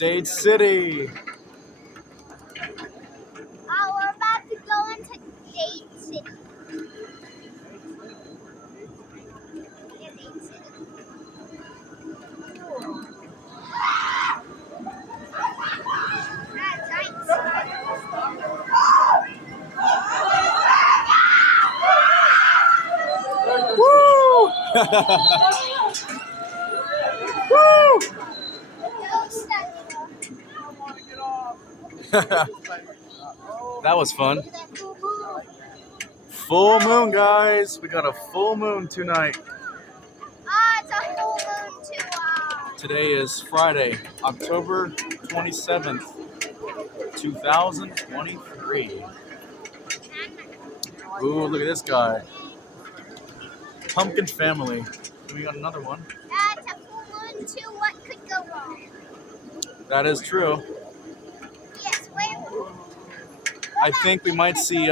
Dade City. Oh, we're about to go into Dade City. Yeah, Dade City. Woo! Woo! That was fun. Full moon, guys. We got a full moon tonight. It's a full moon too. Today is Friday, October 27th, 2023. Ooh, look at this guy. Pumpkin family. We got another one. It's a full moon too. What could go wrong? That is true. Yes, where? I think we might see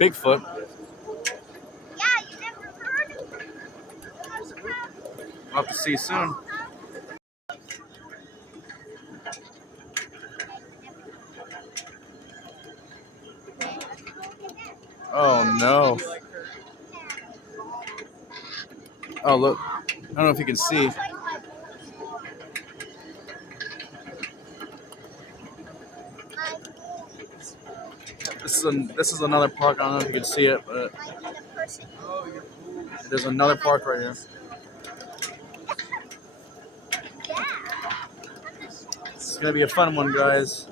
Bigfoot. Yeah, you never heard of it. We'll have to see soon. Oh no. Oh look. I don't know if you can see. This is another park. I don't know if you can see it, but there's another park right here. It's gonna be a fun one, guys.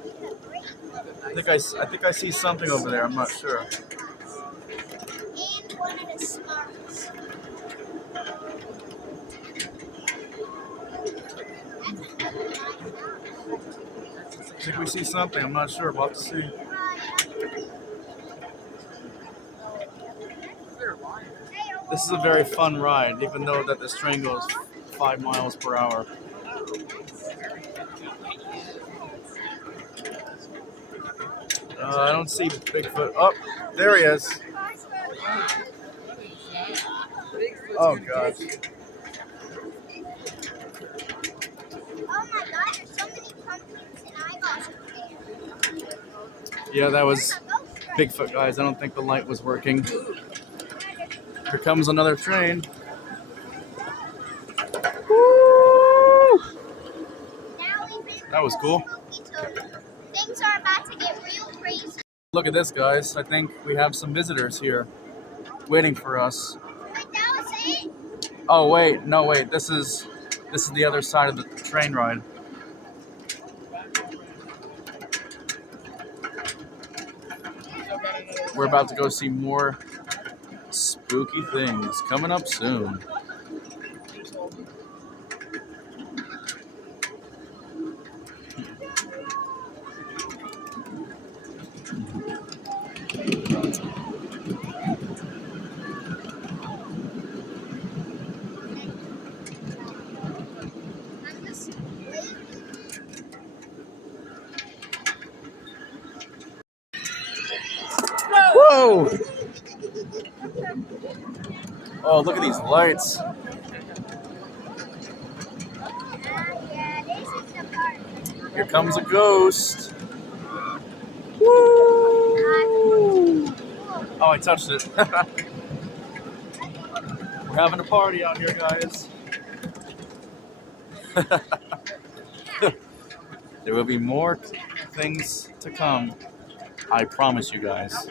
I think I see something over there. I'm not sure. And one of the smarts. I think we see something. I'm not sure. We'll have to see. This is a very fun ride, even though that this train goes 5 miles per hour. I don't see Bigfoot. Oh, there he is. Oh, God. Oh my God, there's so many pumpkins and eyeballs up there. Yeah, that was Bigfoot, guys. I don't think the light was working. Here comes another train. Woo! That was cool. Things are about to get real crazy. Look at this, guys. I think we have some visitors here waiting for us. Wait, that was it? Oh, wait. No, wait. This is the other side of the train ride. We're about to go see more spooky things coming up soon. I'm just waiting. Whoa! Oh, look at these lights. Yeah, this is the part. Here comes a ghost. Woo! Oh, I touched it. We're having a party out here, guys. There will be more things to come. I promise you guys.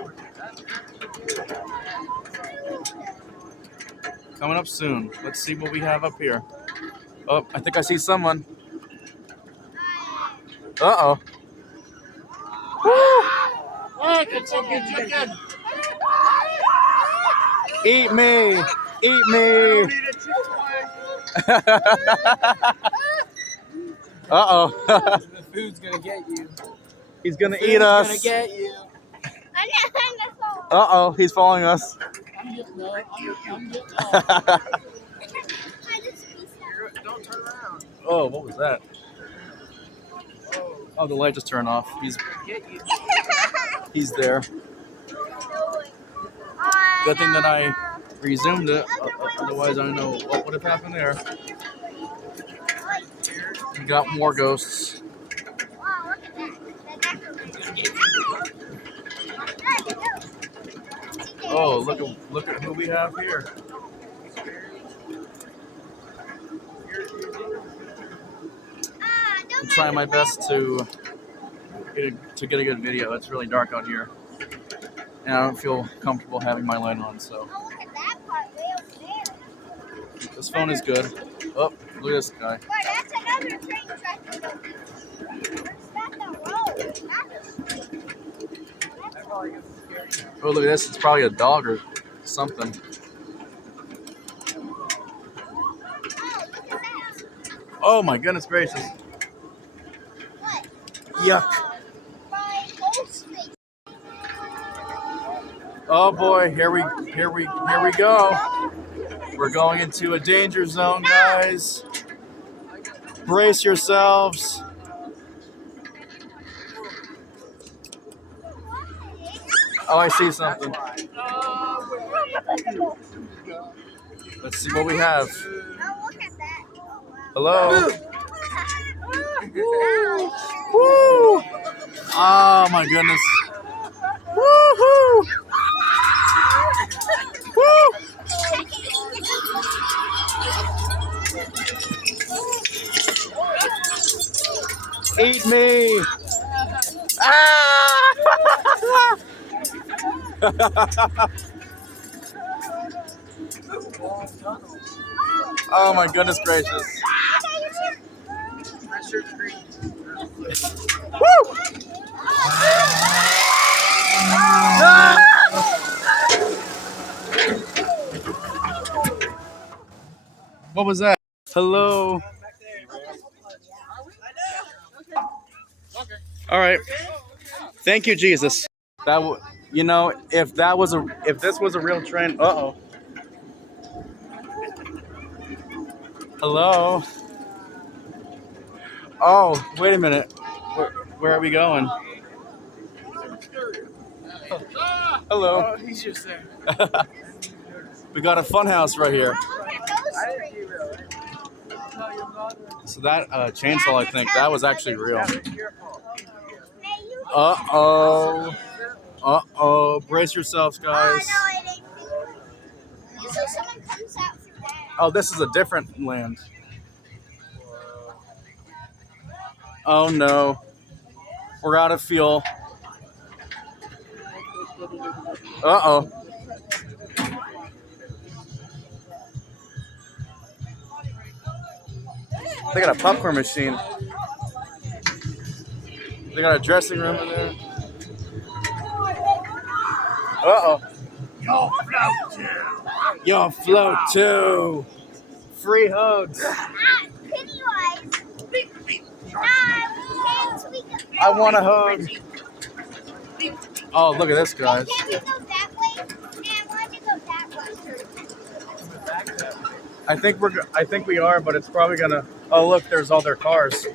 Coming up soon. Let's see what we have up here. Oh, I think I see someone. Uh-oh. Eat me! Eat me! Uh-oh. The food's gonna get you. He's gonna eat us. Gonna get you. Uh-oh, he's following us. I'm getting up. I'm getting up. Don't turn around. Oh, what was that? Oh, the light just turned off. He's there. Good thing that I resumed it. Otherwise, I don't know what would have happened there. got more ghosts. Wow, look at that. Oh, look at who we have here. I'm trying my best to get a good video. It's really dark out here, and I don't feel comfortable having my light on. So Oh, look at that part way over there. this phone is good. Oh, look at this guy. Boy, that's another train track. That's the road, not the street. Oh, look at this. It's probably a dog or something. Oh, look at that. Oh my goodness gracious. What? Yuck. My ghost face. Oh boy, here we go. We're going into a danger zone, guys. Brace yourselves. Oh, I see something. Let's see what we have. Oh, look at that. Oh, wow. Hello. Ouch. Woo! Oh my goodness. Woohoo! Woo! Eat me! Ah! Oh my goodness gracious. My shirt's green. Woo! Ah! What was that? Hello. All right. Thank you, Jesus. You know, if this was a real train. Uh-oh. Hello. Oh, wait a minute. Where are we going? Hello. Oh, he's just there. We got a fun house right here. Oh, look at those I trees. didn't really. Tell your mother. So that chainsaw, I think, that was actually real. It's your fault. May you- Uh-oh. Uh-oh. Brace yourselves, Oh, guys. no, it ain't. Usually someone comes out through that. Oh, this is a different land. Oh, no. We're out of fuel. Uh-oh. They got a popcorn machine. They got a dressing room in there. Uh-oh. You'll float too. Free hugs. Pennywise. I want a hug. Oh, look at this, guys. Can we go that way? And I want to go that way. I think we are, but it's probably gonna. Oh, look, there's all their cars.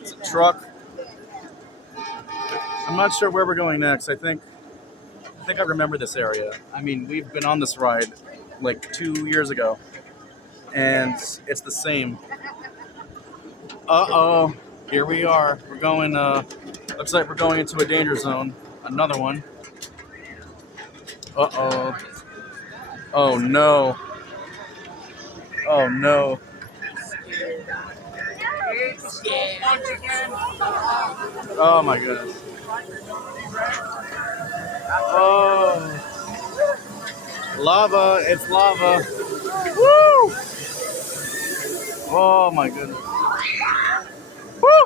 It's a truck. I'm not sure where we're going next. I think I remember this area. I mean, we've been on this ride like 2 years ago, and it's the same. Uh-oh, here we are. We're going. Looks like we're going into a danger zone. Another one. Uh-oh. Oh no. Oh no. Oh my goodness. Oh. Lava. It's lava. Woo! Oh my goodness. Woo!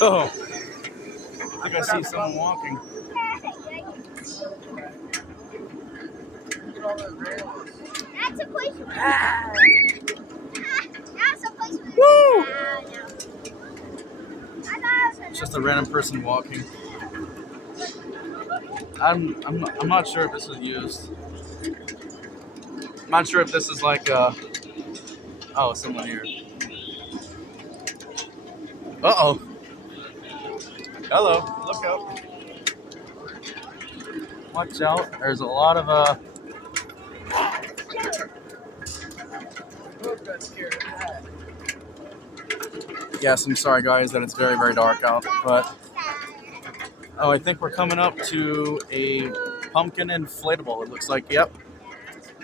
Oh. I think I see someone walking. That's a place where that's a place where Woo! no. I thought it was It's just a random person walking. I'm not sure if this is used. I'm not sure if this is like oh, someone here. Uh-oh. Hello. Look out. Watch out. There's a lot of got scared of that. Yes, I'm sorry, guys, that it's very, very dark out. But oh, I think we're coming up to a pumpkin inflatable. It looks like. Yep.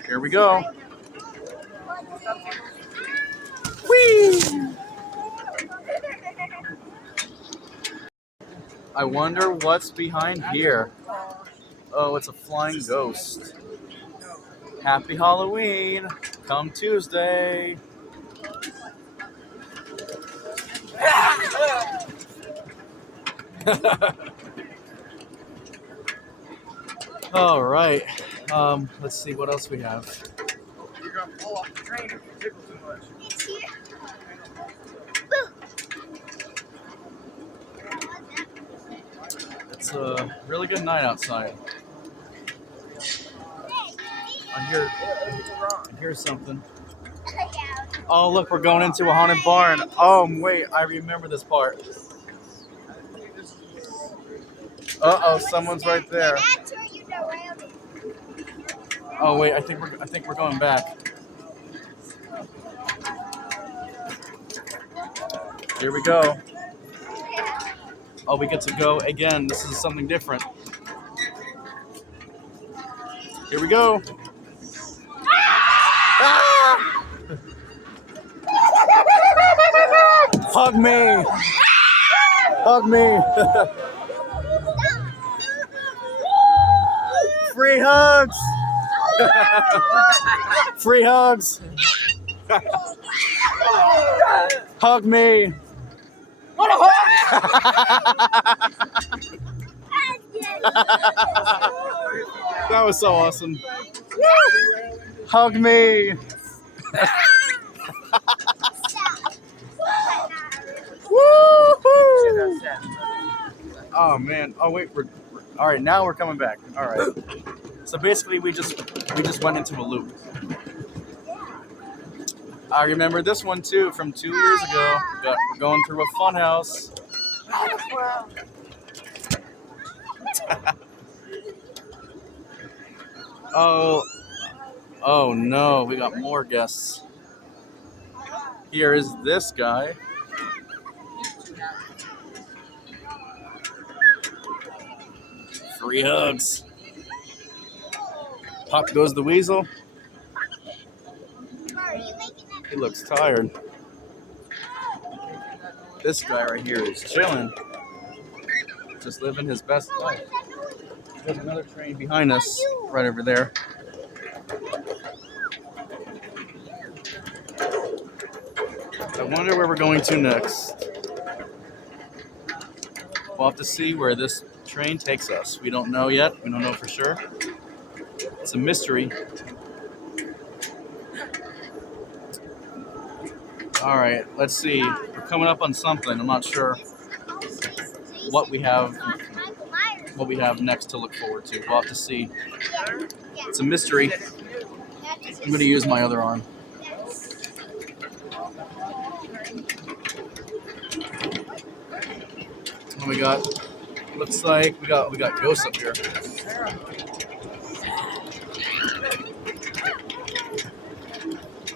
Here we go. Whee! I wonder what's behind here. Oh, it's a flying ghost. Happy Halloween. Come Tuesday. All right. Let's see what else we have. You're gonna fall off the train if you tickle too much. It's here. It's a really good night outside. I hear something. Oh, look, we're going into a haunted barn. Oh, wait, I remember this part. Uh-oh, someone's right there. Oh, wait, I think we're going back. Here we go. Oh, we get to go again. This is something different. Here we go. Ah! Hug me. Hug me. Free hugs. Free hugs. Hug me. That was so awesome. Hug me. Woo-hoo. Oh man. Oh wait. We're all right. Now we're coming back. All right. So basically, we just went into a loop. I remember this one too from 2 years ago. We're going through a fun house. Oh no, we got more guests. Here is this guy. Free hugs. Pop goes the weasel. He looks tired. This guy right here is chilling. Just living his best life. There's another train behind us, right over there. I wonder where we're going to next. We'll have to see where this train takes us. We don't know yet. We don't know for sure. It's a mystery. All right, let's see. We're coming up on something. I'm not sure what we have next to look forward to. We'll have to see. It's a mystery. I'm going to use my other arm. What we got? Looks like we got ghosts up here.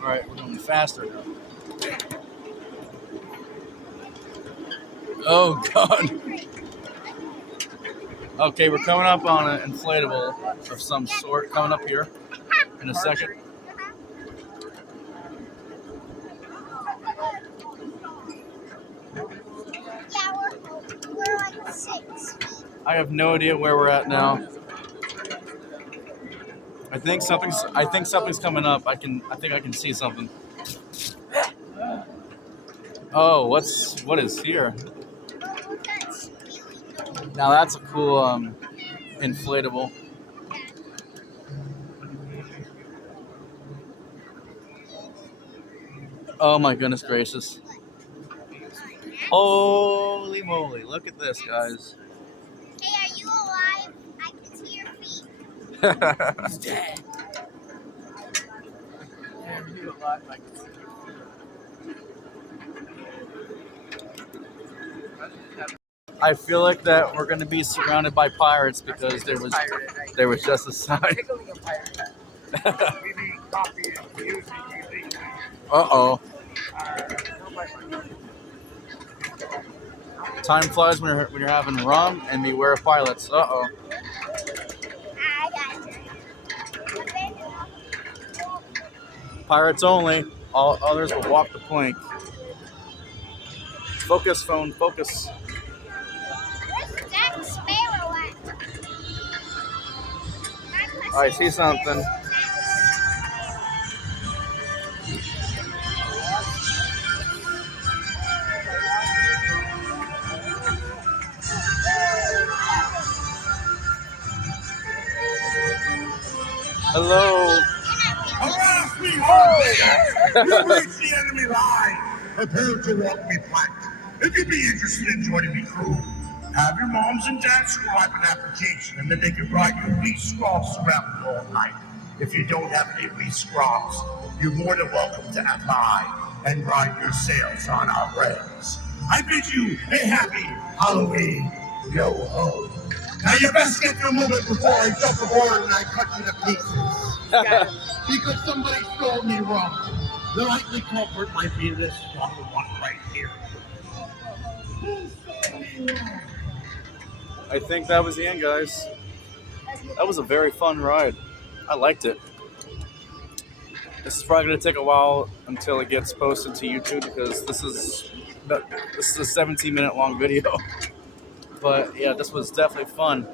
All right, we're going faster now. Oh God. Okay, we're coming up on an inflatable of some sort. Coming up here in a second. Yeah, we're on 6. I have no idea where we're at now. I think something's coming up. I think I can see something. Oh, what is here? Now that's a cool inflatable. Oh my goodness gracious. Holy moly, look at this, guys. Hey, are you alive? I can see your feet. He's dead. Yeah, we do a lot like this. I feel like that we're going to be surrounded by pirates because there was just a sign. Tickling a pirate. We need coffee and music. Uh-oh. Time flies when you're having rum, and beware of pilots. Uh-oh. I got you. Pirates only. All others will walk the plank. Focus, phone, focus. Where's Jack Sparrow at? I see something. Hello. Harass me hard there! You reach the enemy line! Prepare to walk me plank. If you'd be interested in joining me crew, have your moms and dads scribe an application and then they can write you wee scrolls around all night. If you don't have any wee scrolls, you're more than welcome to apply and ride your sails on our ranks. I bid you a happy Halloween. Yo ho. Now you best get your moving before I jump aboard and I cut you to pieces. Because somebody stole me wrong. The likely culprit might be this one right here. I think that was the end, guys. That was a very fun ride. I liked it. This is probably going to take a while until it gets posted to YouTube because this is a 17-minute long video. But yeah, this was definitely fun.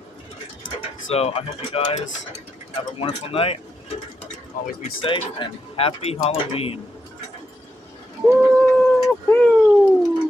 So I hope you guys have a wonderful night. Always be safe and happy Halloween. Woo-hoo!